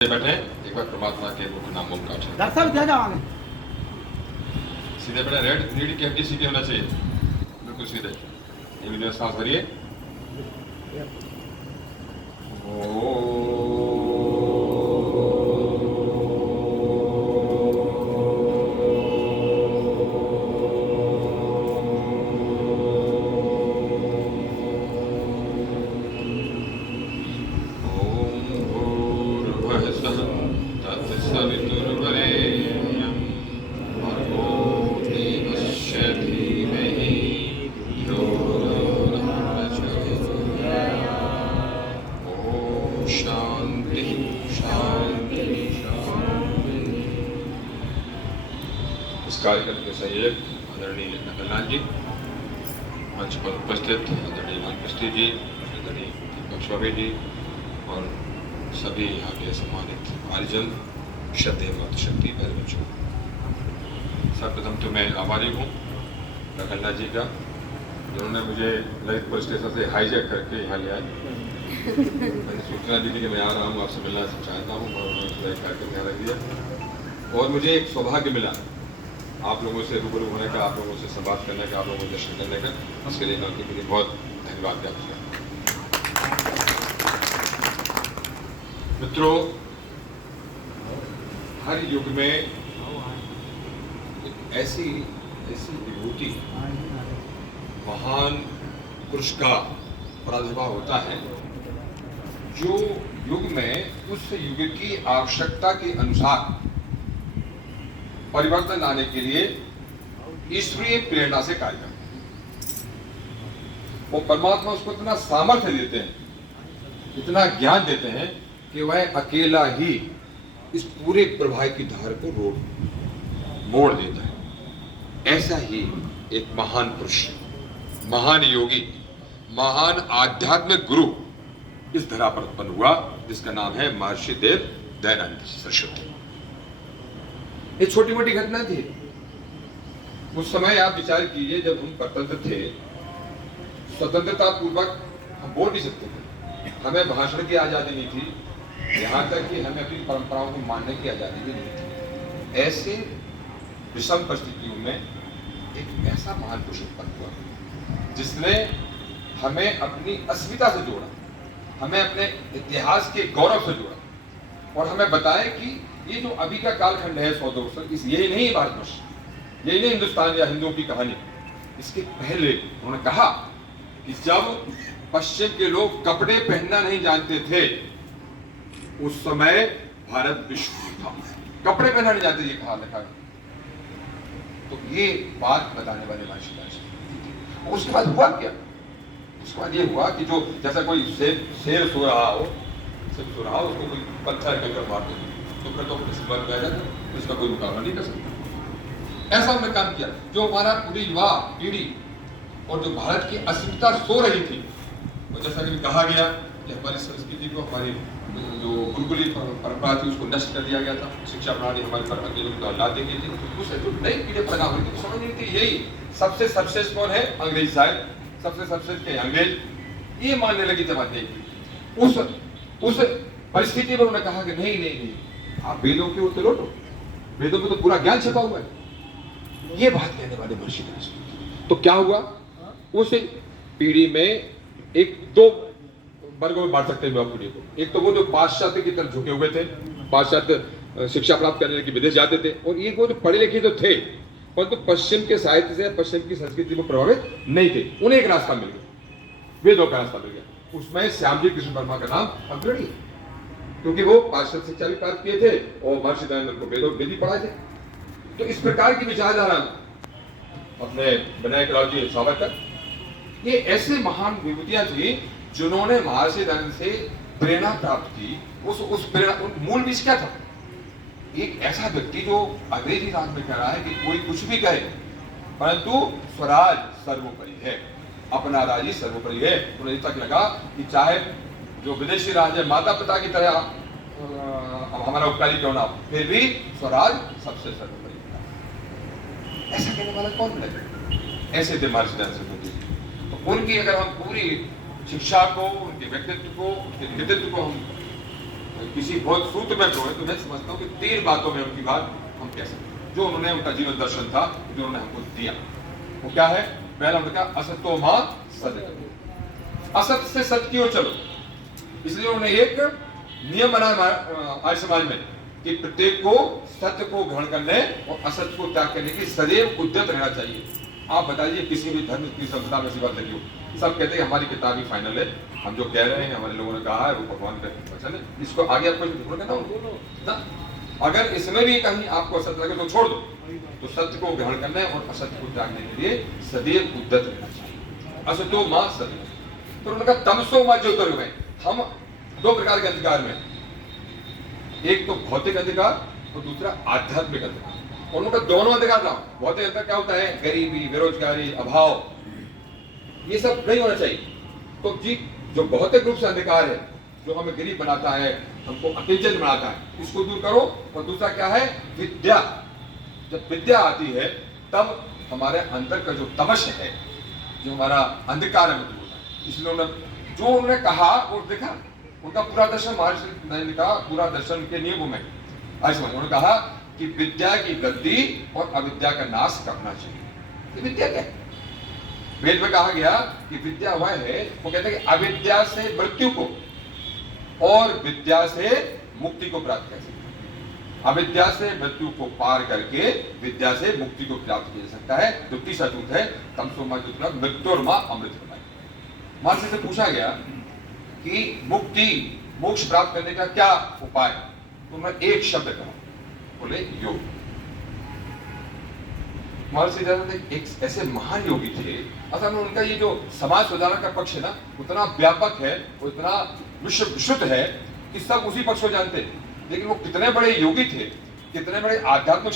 बैठे एक बार परमात्मा के मुख नामों का डॉक्टर साहब क्या जाओगे? सीधे बैठे। रीढ़ की हड्डी सीधी होना चाहिए, बिल्कुल सीधे। ये वीडियो सांस भरिए। इस कार्यक्रम के सहयोग आदरणीय नकललाल जी, मंच पर उपस्थित आदरणीय लालकृष्ण जी, आदरणीय दीपक चौबे जी और सभी यहाँ के सम्मानित आर्यजन, श्रद्धेय मातृशक्ति भाई बच्चों, सर्वप्रथम तो मैं आभारी हूँ नकललाल जी का, जिन्होंने मुझे ललित पुलिस स्टेशन से हाईजैक करके यहाँ ले आए। मैंने सूचना दी थी कि मैं आ रहा हूँ, आपसे मिलना चाहता हूँ, और उन्होंने कार्यक्रम यहाँ रख दिया। और मुझे एक सौभाग्य मिला आप लोगों से रूबरू होने का, आप लोगों से संवाद करने का, आप लोगों को दर्शन करने का। उसके लिए मैं उनके लिए बहुत धन्यवाद ज्ञापित करता हूं। मित्रों, हर युग में ऐसी विभूति, महान पुरुष का प्रादुर्भाव होता है जो युग में उस युग की आवश्यकता के अनुसार परिवर्तन लाने के लिए ईश्वरीय प्रेरणा से कार्य करते हैं। वो परमात्मा उसको इतना सामर्थ्य देते हैं, इतना ज्ञान देते हैं कि वह अकेला ही इस पूरे प्रवाह की धार को मोड़ देता है। ऐसा ही एक महान पुरुष, महान योगी, महान आध्यात्मिक गुरु इस धरा पर उत्पन्न हुआ, जिसका नाम है महर्षि देव दयानंद सरस्वती। ये छोटी मोटी घटना थी। उस समय आप विचार कीजिए, जब हम स्वतंत्र थे, स्वतंत्रता पूर्वक हम बोल नहीं सकते थे, हमें भाषण की आजादी नहीं थी, यहाँ तक कि हमें अपनी परंपराओं को मानने की आजादी भी नहीं थी। ऐसे विषम परिस्थितियों में एक ऐसा महान पुरुष उत्पन्न हुआ जिसने हमें अपनी अस्मिता से जोड़ा, हमें अपने इतिहास के गौरव से जोड़ा और हमें बताया कि ये जो अभी का कालखंड है 100-200, यही नहीं भारतवर्ष, यही नहीं हिंदुस्तान या हिंदुओं की कहानी। इसके पहले उन्होंने कहा कि जब पश्चिम के लोग कपड़े पहनना नहीं जानते थे, उस समय भारत विश्व था, कपड़े पहनना नहीं जानते, ये कहा लिखा। तो ये बात बताने वाले महर्षि। उसके बाद हुआ क्या? उसके बाद ये हुआ कि जो जैसा कोई शेर सो रहा हो, उसको कोई पत्थर कर मार दे तो फिर तो उसका कोई मुकाबला नहीं कर सकता। ऐसा हमने काम किया। जो हमारा पूरी युवा पीढ़ी और जो भारत की अस्मिता सो रही थी, और जैसा कि कहा गया कि हमारी संस्कृति को, हमारी जो गुरुकुली परंपरा थी, उसको नष्ट कर दिया गया था। शिक्षा प्रणाली हमारे पर अंग्रेजों को ला दी गई थी। उससे जो नई पीढ़ी पैदा हुई थी, समझ नहीं थी यही सबसे सर्वश्रेष्ठ कौन है? अंग्रेज साहब, सबसे सर्वश्रेष्ठ है अंग्रेज, ये मानने लगी थी बात नहीं। उस परिस्थिति में उन्होंने कहा कि नहीं, आप वेदों की ओर से लौटो, वेदों में तो पूरा ज्ञान छिपा हुआ है। ये बात कहने वाले महर्षि थे। तो क्या हुआ? उस पीढ़ी में एक दो वर्गों में बांट सकते हैं पीढ़ी को। एक तो वो जो पाश्चात्य की तरफ झुके हुए थे, पाश्चात्य शिक्षा प्राप्त करने के विदेश जाते थे, और ये वो जो पढ़े लिखे तो थे परंतु पश्चिम के साहित्य से, पश्चिम की संस्कृति को प्रभावित नहीं थे। उन्हें एक रास्ता मिल गया, वेदों का रास्ता मिल गया। उसमें श्यामजी कृष्ण वर्मा का नाम अग्रणी, क्योंकि वो पाश्चात्य शिक्षा भी प्राप्त किए थे और महर्षि दयानंद को वेदों भी पढ़ाए थे। तो इस प्रकार की विचारधारा अपने विनायक राव जी सावरकर, ये ऐसे महान विभूतियां थी जिन्होंने महर्षि दयानंद से प्रेरणा प्राप्त की। उस प्रेरणा मूल बीज क्या था? एक ऐसा व्यक्ति जो अंग्रेजी राज में कह रहा है कि कोई कुछ भी कहे परंतु स्वराज सर्वोपरि है, अपना राज ही सर्वोपरि है। उन्हें तक लगा कि चाहे जो विदेशी राज है, माता पिता की तरह हमारा उपकारी क्यों ना हो, फिर भी स्वराज सबसे सर्वोपरि है। ऐसा कहने वाला कौन है? ऐसे थे महर्षि दयानंद। तो उनकी अगर हम पूरी शिक्षा को, उनके व्यक्तित्व को, उनके नेतृत्व को हम किसी बहुत सूत्र में प्रो है, तो मैं समझता हूँ कि 3 बातों में उनकी बात हम कह सकते हैं, जो उन्होंने उनका जीवन दर्शन था, जो उन्होंने हमको दिया। वो क्या है? पहला उन्होंने कहा असतो मां सत्य, असत से सत्य की ओर चलो। इसलिए उन्होंने एक नियम बनाया आर्य समाज में कि प्रत्येक को सत्य को ग्रहण करने और असत्य को त्याग करने की सदैव उद्यत रहना चाहिए। आप बताइए किसी भी धर्म की संस्था में ऐसी बात लगी हो, सब कहते हैं हमारी किताब ही फाइनल है, हम जो कह रहे हैं हमारे लोगों ने कहा है वो भगवान का वचन है, इसको आगे आपको ना, अगर इसमें भी कहीं आपको असत्य लगे तो छोड़ दो, तो सत्य को ग्रहण करने और असत्य को त्यागने के लिए सदैव उद्यत रहना चाहिए। असतो मां सत्य। तो उन्होंने कहा तमसो मां ज्योतिर्गमय। हम 2 प्रकार के अधिकार में, एक तो भौतिक अधिकार और दूसरा आध्यात्मिक अधिकार। और उनका दोनों अधिकार लाओ। भौतिक अधिकार क्या होता है? गरीबी, बेरोजगारी, अभाव, ये सब नहीं होना चाहिए। तो जी जो भौतिक रूप से अधिकार है, जो हमें गरीब बनाता है, हमको अकिंचन बनाता है, इसको दूर करो। और दूसरा क्या है? विद्या। जब विद्या आती है तब हमारे अंदर का जो तमस है, जो हमारा अंधकार है, दूर होता है। इसलिए उन्होंने जो उन्होंने कहा वो देखा, उनका पूरा दर्शन महर्षि ने कहा, पूरा दर्शन के नियमों में उन्होंने कहा कि विद्या की वृद्धि और अविद्या का नाश करना चाहिए। विद्या क्या है? वेद में कहा गया कि विद्या वह है, वो कहते हैं कि अविद्या से मृत्यु को और विद्या से मुक्ति को प्राप्त कर सकते हैं। अविद्या से मृत्यु को पार करके विद्या से मुक्ति को प्राप्त किया जा सकता है। जो तीसरा सूत्र है तमसो मां ज्योतिर्गमय, मृत्योर्मा अमृतमय। महर्षि से पूछा गया कि मुक्ति, मोक्ष प्राप्त करने का क्या उपाय? तो उन्होंने एक शब्द कहा, बोले योग। महर्षि दयानंद एक ऐसे महान योगी थे, असल में उनका ये जो समाज सुधारना का पक्ष है ना, उतना व्यापक है, उतना विश्व है कि सब उसी पक्ष को जानते हैं। लेकिन वो कितने बड़े योगी थे, कितने बड़े आध्यात्मिक